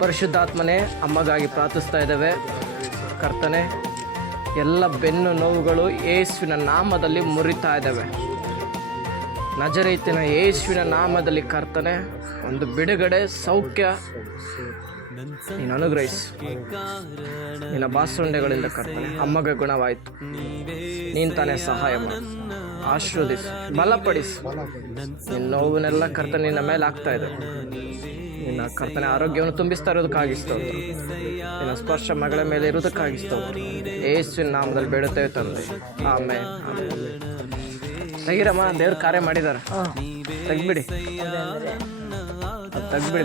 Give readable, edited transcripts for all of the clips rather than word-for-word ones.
ಪರಿಶುದ್ಧಾತ್ಮನೇ, ಅಮ್ಮಗಾಗಿ ಪ್ರಾರ್ಥಿಸ್ತಾ ಇದ್ದೇವೆ ಕರ್ತನೆ. ಎಲ್ಲ ಬೆನ್ನು ನೋವುಗಳು ಯೇಸುವಿನ ನಾಮದಲ್ಲಿ ಮುರಿತಾ ಇದ್ದಾವೆ. ನಜರೇತಿನ ಯೇಸುವಿನ ನಾಮದಲ್ಲಿ ಕರ್ತನೆ, ಒಂದು ಬಿಡುಗಡೆ, ಸೌಖ್ಯ ನೀನು ಅನುಗ್ರಹಿಸು. ನಿನ್ನ ಬಾಸುಂಡೆಗಳಿಂದ ಕರ್ತನೆ ಅಮ್ಮಗೆ ಗುಣವಾಯಿತು. ನೀನು ತಾನೇ ಸಹಾಯ ಮಾಡು, ಆಶೀರ್ವದಿಸು, ಬಲಪಡಿಸು. ನಿನ್ನ ನೋವನ್ನೆಲ್ಲ ಕರ್ತನೆ ನಿನ್ನ ಮೇಲೆ ಆಗ್ತಾ ಇದೆ. ನಿನ್ನ ಕರ್ತನೆ ಆರೋಗ್ಯವನ್ನು ತುಂಬಿಸ್ತಾ ಇರೋದಕ್ಕಾಗಿ ಸ್ತೋತ್ರ. ನಿನ್ನ ಸ್ಪರ್ಶ ಮಗಳ ಮೇಲೆ ಇರೋದಕ್ಕಾಗಿ ಸ್ತೋತ್ರ. ಯೇಸುವಿನ ನಾಮದಲ್ಲಿ ಬೇಡುತ್ತೇವೆ ತಂದೆ, ಆಮೇಲೆ. ತೆಗಿರಮ್ಮ, ದೇವ್ರ ಕಾರ್ಯ ಮಾಡಿದಾರ, ತೆಗ್ಬಿಡಿ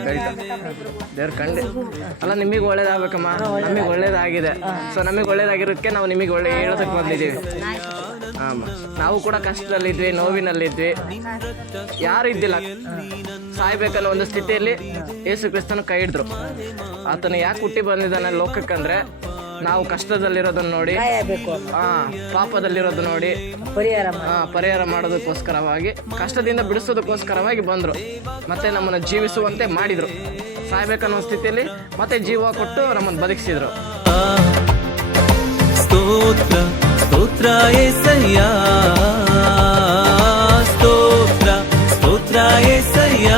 ಬೆಲ್ಟ್. ದೇವ್ರ ಕಂಡೆ ಅಲ್ಲ, ನಿಮಗೆ ಒಳ್ಳೇದಾಗಬೇಕಮ್ಮ. ನಮಗೆ ಒಳ್ಳೇದಾಗಿದೆ. ಸೊ ನಮಗೆ ಒಳ್ಳೇದಾಗಿರೋದಕ್ಕೆ ನಾವು ನಿಮಗೆ ಒಳ್ಳೆ ಹೇಳೋದಕ್ಕೆ ಬಂದಿದ್ದೀವಿ. ಹಾಂ, ನಾವು ಕೂಡ ಕಷ್ಟದಲ್ಲಿದ್ವಿ, ನೋವಿನಲ್ಲಿದ್ವಿ, ಯಾರು ಇದ್ದಿಲ್ಲ. ಸಾಯ್ಬೇಕನ್ನೋ ಒಂದು ಸ್ಥಿತಿಯಲ್ಲಿ ಯೇಸು ಕ್ರಿಸ್ತನ ಕೈ ಹಿಡಿದ್ರು. ಆತನ ಯಾಕೆ ಹುಟ್ಟಿ ಬಂದಿದ್ದಾನೆ ಲೋಕಕ್ಕಂದ್ರೆ, ನಾವು ಕಷ್ಟದಲ್ಲಿರೋದನ್ನ ನೋಡಿ, ಪಾಪದಲ್ಲಿರೋದು ನೋಡಿ ಪರಿಹಾರ ಮಾಡೋದಕ್ಕೋಸ್ಕರವಾಗಿ, ಕಷ್ಟದಿಂದ ಬಿಡಿಸೋದಕ್ಕೋಸ್ಕರವಾಗಿ ಬಂದರು. ಮತ್ತೆ ನಮ್ಮನ್ನು ಜೀವಿಸುವಂತೆ ಮಾಡಿದರು. ಸಾಯ್ಬೇಕನ್ನೋ ಸ್ಥಿತಿಯಲ್ಲಿ ಮತ್ತೆ ಜೀವ ಕೊಟ್ಟು ನಮ್ಮನ್ನು ಬದುಕಿಸಿದ್ರು. ಸ್ತೋತ್ರ ಸ್ತೋತ್ರ యేసయ్య, ಸ್ತೋತ್ರ ಸ್ತೋತ್ರ యేసయ్య.